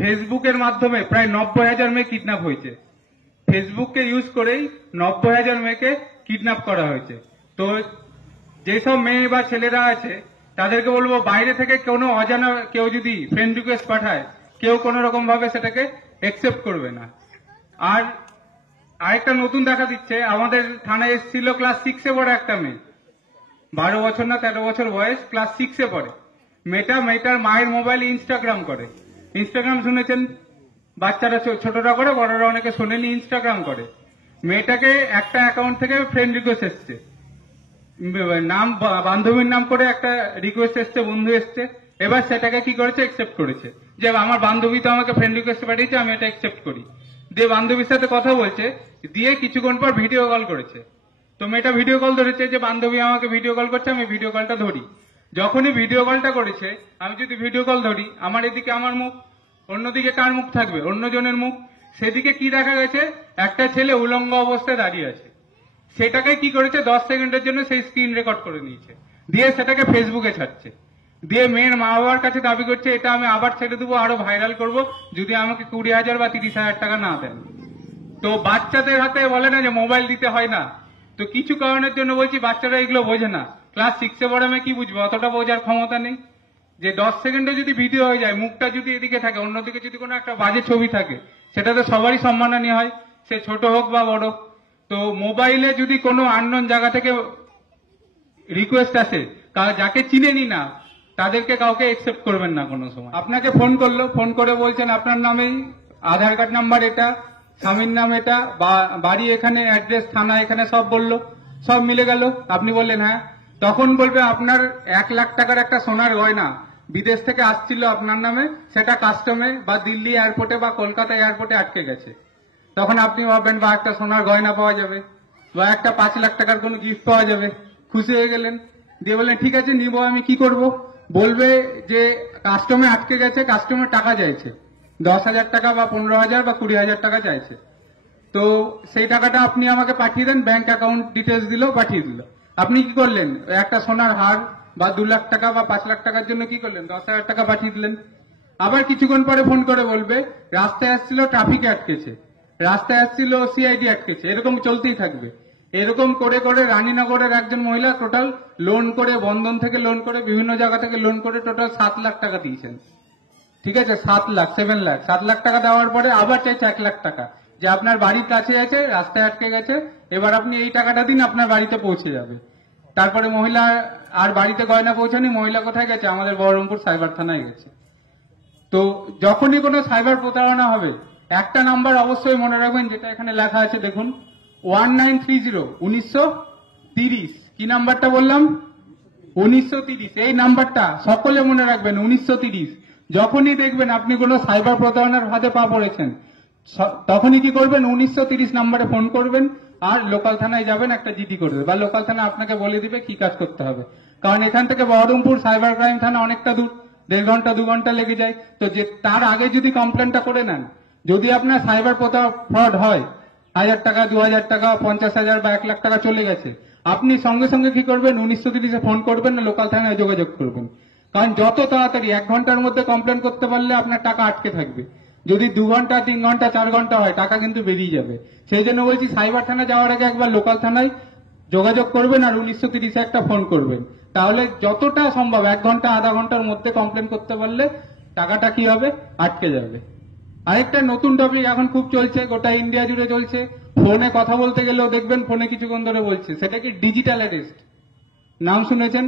ফেসবুকের মাধ্যমে প্রায় 90,000 মেয়ে কিডন্যাপ হয়েছে। ফেসবুককে ইউজ করেই 90,000 মেয়েকে কিডন্যাপ করা হয়েছে। তো যেসব মেয়ে বা ছেলেরা আছে তাদেরকে বলবো, বাইরে থেকে কোনো অজানা কেউ যদি ফ্রেন্ড রিকোয়েস্ট পাঠায়, কেউ কোনো রকম ভাবে সেটাকে একসেপ্ট করবে না। আর আরেকটা নতুন দেখা দিচ্ছে, আমাদের থানায় এসেছিল ক্লাস 6-এ পড়ে একটা মেয়ে, 12 বছর না 13 বছর বয়স, ক্লাস 6-এ পড়ে। মেয়েটার মায়ের মোবাইলে ইনস্টাগ্রাম করে। ইনস্টাগ্রাম শুনেছেন, বাচ্চারা ছোটরা করে, বড়রা অনেকে শোনেনি, ইনস্টাগ্রাম করে। মেয়েটাকে একটা অ্যাকাউন্ট থেকে ফ্রেন্ড রিকোয়েস্ট এসছে, নাম বান্ধবীর নাম করে একটা রিকোয়েস্ট এসছে, বন্ধু এসছে। এবার সেটাকে কি করেছে, একসেপ্ট করেছে, যে আমার বান্ধবী তো আমাকে ফ্রেন্ড রিকোয়েস্ট পাঠিয়েছে, আমি এটা একসেপ্ট করি। দিয়ে বান্ধবীর সাথে কথা বলছে, দিয়ে কিছুক্ষণ পর ভিডিও কল করেছে। তো মেয়েটা ভিডিও কল ধরেছে, যে বান্ধবী আমাকে ভিডিও কল করছে, আমি ভিডিও কলটা ধরি। যখনই ভিডিও কলটা করেছে, আমি যদি ভিডিও কল ধরি, আমার এদিকে আমার মুখ, অন্যদিকে কার মুখ থাকবে, অন্যজনের মুখ। সেদিকে কি দেখা গেছে, একটা ছেলে উলঙ্গ অবস্থায় দাঁড়িয়ে আছে। সেটাকে কি করেছে, 10 সেকেন্ডের জন্য সেই স্ক্রিন রেকর্ড করে নিয়েছে, দিয়ে সেটাকে ফেসবুকে ছাড়ছে। দিয়ে মেয়ের মা বাবার কাছে দাবি করছে, এটা আমি আবার ছেড়ে দেবো, আরো ভাইরাল করব, যদি আমাকে 20,000 বা 30,000 টাকা না দেন। তো বাচ্চাদের হাতে বলে না যে মোবাইল দিতে হয় না, তো কিছু কারণের জন্য বলছি বাচ্চারা এগুলো বোঝে না। ক্লাস 6-এ পড়ে আমি কি বুঝবো, অতটা বোঝার ক্ষমতা নেই। যে 10 সেকেন্ডে যদি ভিডিও হয়ে যায়, মুখটা যদি এদিকে থাকে, অন্যদিকে যদি কোনো একটা বাজে ছবি থাকে, সেটা তো সবারই সম্মাননীয় হয়, সে ছোট হোক বা বড়। তো মোবাইলে যদি কোনো আননোন জায়গা থেকে রিকোয়েস্ট আসে, যাকে চিনেনি না, তাদেরকে কাউকে একসেপ্ট করবেন না কোনো সময়। আপনাকে ফোন করলো, ফোন করে বলছেন আপনার নামেই আধার কার্ড নাম্বার এটা, স্বামীর নাম এটা, বাড়ি এখানে, অ্যাড্রেস থানা এখানে, সব বললো, সব মিলে গেল। আপনি বললেন হ্যাঁ। তখন বলবে আপনার 1 লাখ টাকার একটা সোনার গয়না বিদেশ থেকে আসছিল আপনার নামে, সেটা কাস্টমে বা দিল্লি এয়ারপোর্টে বা কলকাতা এয়ারপোর্টে আটকে গেছে। তখন আপনি ভাববেন বা একটা সোনার গয়না পাওয়া যাবে, বা একটা 5 লাখ টাকার কোনো গিফট পাওয়া যাবে, খুশি হয়ে গেলেন। দিয়ে বললেন ঠিক আছে নিব, আমি কি করব? বলবে যে কাস্টমে আটকে গেছে, কাস্টমের টাকা চাইছে, 10,000 টাকা বা 15,000 বা 20,000 টাকা চাইছে। তো সেই টাকাটা আপনি আমাকে পাঠিয়ে দেন, ব্যাংক অ্যাকাউন্ট ডিটেলস দিল, পাঠিয়ে দিল। আপনি কি করলেন, একটা সোনার হার বা 2 লাখ টাকা বা 5 লাখ টাকার জন্য কি করলেন, 10,000 টাকা পাঠিয়ে দিলেন। আবার কিছুক্ষণ পরে ফোন করে বলবে রাস্তায় আসছিল, ট্রাফিকে আটকেছে, রাস্তায় আসছিল, সিআইডি আটকেছে, এরকম চলতেই থাকবে। এরকম করে করে রানীনগরের একজন মহিলা টোটাল লোন করে, বন্ধন থেকে লোন করে, বিভিন্ন জায়গা থেকে লোন করে টোটাল 7 লাখ টাকা দিয়েছেন। ঠিক আছে, 7 লাখ, 7 লাখ, 7 লাখ টাকা দেওয়ার পরে আবার চাইছে 1 লাখ টাকা, যে আপনার বাড়ির কাছে আছে, রাস্তায় আটকে গেছে, এবার আপনি এই টাকাটা দিন, আপনার বাড়িতে পৌঁছে যাবে। তারপরে মহিলা আর বাড়িতে গয়না পৌঁছানি, মহিলা কোথায় গেছে, আমাদের বহরমপুর সাইবার থানায় গেছে। তো যখনই কোনো সাইবার প্রতারণা হবে, একটা নাম্বার অবশ্যই মনে রাখবেন, যেটা এখানে লেখা আছে দেখুন, 1930, 1930। কি নাম্বারটা বললাম, 1930। এই নাম্বারটা সকলে মনে রাখবেন, 1930। যখনই দেখবেন আপনি কোনো সাইবার প্রতারণার ফাঁদে পা পড়েছেন, তখনই কি করবেন, 1930 নাম্বারে ফোন করবেন, আর লোকাল থানায় যাবেন, একটা জিডি করবে, বা লোকাল থানা আপনাকে বলে দিবে কি কাজ করতে হবে। কারণ এখান থেকে বহরমপুর সাইবার ক্রাইম থানা অনেকটা দূর, 1.5 ঘন্টা 2 ঘন্টা লেগে যায়। তো যে তার আগে যদি কমপ্লেনটা করে নেন, যদি আপনার সাইবার ফ্রড হয়, 1,000 টাকা, 2,000 টাকা, 50,000 বা 1 লাখ টাকা চলে গেছে, আপনি সঙ্গে সঙ্গে কি করবেন, 1930-এ ফোন করবেন, না লোকাল থানায় যোগাযোগ করবেন। কারণ যত তাড়াতাড়ি 1 ঘন্টার মধ্যে কমপ্লেন করতে পারলে আপনার টাকা আটকে থাকবে। যদি 2 ঘন্টা, 3 ঘন্টা, 4 ঘন্টা হয়, টাকা কিন্তু বেরিয়ে যাবে। সেই জন্য বলছি সাইবার থানা যাওয়ার আগে একবার লোকাল থানায় যোগাযোগ করবেন, আর 1930-এ একটা ফোন করবেন। তাহলে যতটা সম্ভব 1 ঘন্টা, আধা ঘন্টার মধ্যে কমপ্লেন করতে পারলে টাকাটা কি হবে, আটকে যাবে। আরেকটা নতুন টপিক এখন খুব চলছে, গোটা ইন্ডিয়া জুড়ে চলছে, ফোনে কথা বলতে গেলেও দেখবেন ফোনে কিছুক্ষণ ধরে বলছে, সেটা কি ডিজিটাল অ্যারেস্ট। নাম শুনেছেন?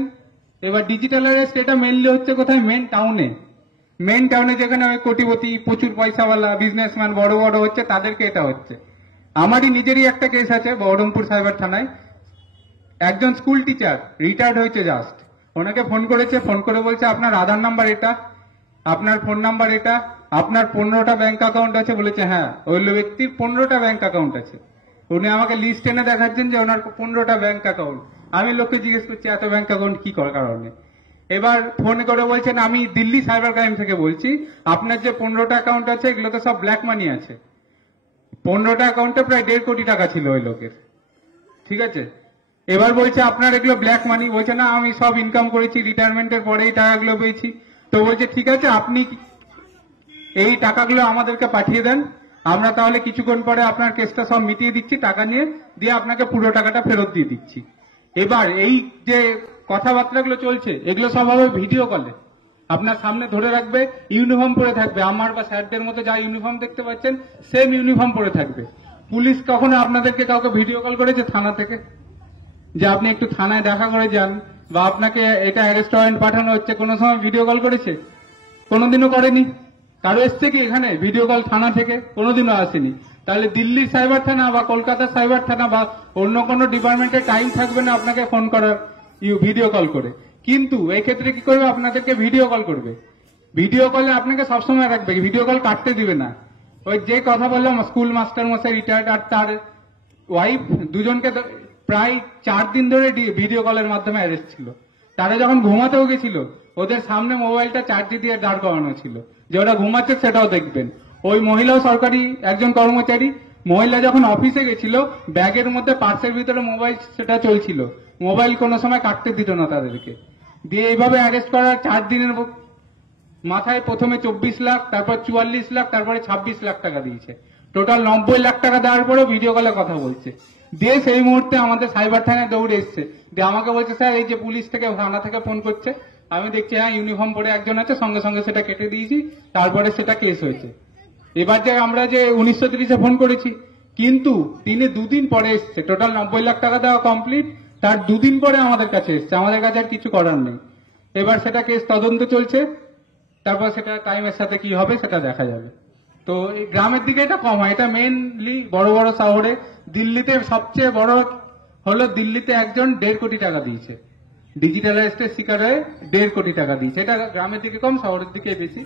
এবার ডিজিটাল অ্যারেস্ট এটা মেনলি হচ্ছে কোথায়, মেন টাউনে যেখানে ওই কোটিপতি, প্রচুর পয়সাওয়ালা বিজনেসম্যান বড় বড় হচ্ছে, তাদেরকে এটা হচ্ছে। আমারই নিজেরই একটা কেস আছে বহরমপুর সাইবার থানায়। একজন স্কুল টিচার রিটায়ার্ড হয়েছে জাস্ট, ওনাকে ফোন করেছে, ফোন করে বলছে আপনার আধার নাম্বার এটা, আপনার ফোন নাম্বার এটা, আপনার 15টা ব্যাংক অ্যাকাউন্ট আছে। বলেছে হ্যাঁ, ওই ব্যক্তির 15টা ব্যাংক অ্যাকাউন্ট আছে। উনি আমাকে লিস্ট এনে দেখাচ্ছেন যে ওনার 15টা ব্যাংক অ্যাকাউন্ট। আমি লোককে জিজ্ঞেস করছি এত ব্যাংক অ্যাকাউন্ট কি কারণে। এবার ফোন করে বলছেন আমি দিল্লি সাইবার ক্রাইম থেকে বলছি, আপনার যে 15টা অ্যাকাউন্ট আছে এগুলো তো সব ব্ল্যাক মানি আছে। 15টা অ্যাকাউন্টে প্রায় 1.5 কোটি টাকা ছিল ওই লোকের। ঠিক আছে, এবার বলছে আপনার এগুলো ব্ল্যাক মানি। বলছে না, আমি সব ইনকাম করেছি, রিটায়ারমেন্টের পরেই টাকাগুলো পেয়েছি। তো বলছে ঠিক আছে, আপনি এই টাকাগুলো আমাদেরকে পাঠিয়ে দেন, আমরা তাহলে কিছুক্ষণ পরে আপনার কেসটা সব মিটিয়ে দিচ্ছি, টাকা নিয়ে দিয়ে আপনাকে পুরো টাকাটা ফেরত দিয়ে দিচ্ছি। এবার এই যে কথাবার্তাগুলো চলছে এগুলো সব হবে ভিডিও কলে, আপনার সামনে ধরে রাখবে, ইউনিফর্ম পরে থাকবে, আমার বা স্যারদের মতো যা ইউনিফর্ম দেখতে পাচ্ছেন সেম ইউনিফর্ম পরে থাকবে। পুলিশ কখনো আপনাদেরকে কাউকে ভিডিও কল করেছে থানা থেকে যে আপনি একটু থানায় দেখা করে যান, বা আপনাকে এটা অ্যারেস্ট ওয়ারেন্ট পাঠানো হচ্ছে, কোনো সময় ভিডিও কল করেছে? কোনোদিনও করেনি। কারো এসছে কি এখানে ভিডিও কল থানা থেকে? কোনোদিনও আসেনি। তাহলে দিল্লির সাইবার থানা বা কলকাতার সাইবার থানা বা অন্য কোনো ডিপার্টমেন্টের টাইম থাকবে না আপনাকে ফোন করার ভিডিও কল করে। কিন্তু এই ক্ষেত্রে কি করবে, আপনাদেরকে ভিডিও কল করবে। ভিডিও কলে আপনাকে সবসময় রাখবে, ভিডিও কল কাটতে দিবে না। ওই যে কথা বললাম স্কুল মাস্টার মশাই রিটায়ার্ড আর তার ওয়াইফ দুজনকে প্রায় 4 দিন ধরে ভিডিও কলের মাধ্যমে অ্যারেস্ট ছিল। তারা যখন ঘুমাতেও গেছিল ওদের সামনে মোবাইলটা চার্জে দিয়ে দাঁড় করানো ছিল যে ওরা ঘুমাচ্ছে সেটাও দেখবেন। ওই মহিলাও সরকারি একজন কর্মচারী, মহিলা যখন অফিসে গেছিল ব্যাগের মধ্যে পার্সের ভিতরে মোবাইল সেটা চলছিল, মোবাইল কোনো সময় কাটতে দিত না তাদেরকে। দিয়ে এইভাবে অ্যারেস্ট করার 4 দিনের মাথায় প্রথমে 24 লাখ, তারপর 44 লাখ, তারপরে 26 লাখ টাকা দিয়েছে। টোটাল 90 লাখ টাকা দেওয়ার পরেও ভিডিও কলে কথা বলছে। দিয়ে সেই মুহূর্তে আমাদের সাইবার থানায় দৌড়ে এসছে, দিয়ে আমাকে বলছে স্যার এই যে পুলিশ থেকে থানা থেকে ফোন করছে। আমি দেখছি হ্যাঁ ইউনিফর্ম পরে একজন আছে, সঙ্গে সঙ্গে সেটা কেটে দিয়েছি, তারপরে সেটা কেস হয়েছে। এবার যে আমরা যে 1930 ফোন করেছি, কিন্তু তিনি 2 দিন পরে এসছে, টোটাল 90 লাখ টাকা দেওয়া কমপ্লিট, তার 2 দিন পরে আমাদের কাছে এসছে, আমাদের কাছে আর কিছু করার নেই। এবার সেটা কেস তদন্ত চলছে, তারপর সেটা টাইমের সাথে কি হবে সেটা দেখা যাবে। তো এই গ্রামের দিকে এটা কম হয়, এটা মেনলি বড় বড় শহরে। দিল্লিতে সবচেয়ে বড় হলো, দিল্লিতে একজন 1.5 কোটি টাকা দিয়েছে, ডিজিটাল অ্যারেস্টের শিকার হয়ে 1.5 কোটি টাকা দিয়েছে। এটা গ্রামের দিকে কম, শহরের দিকে বেশি।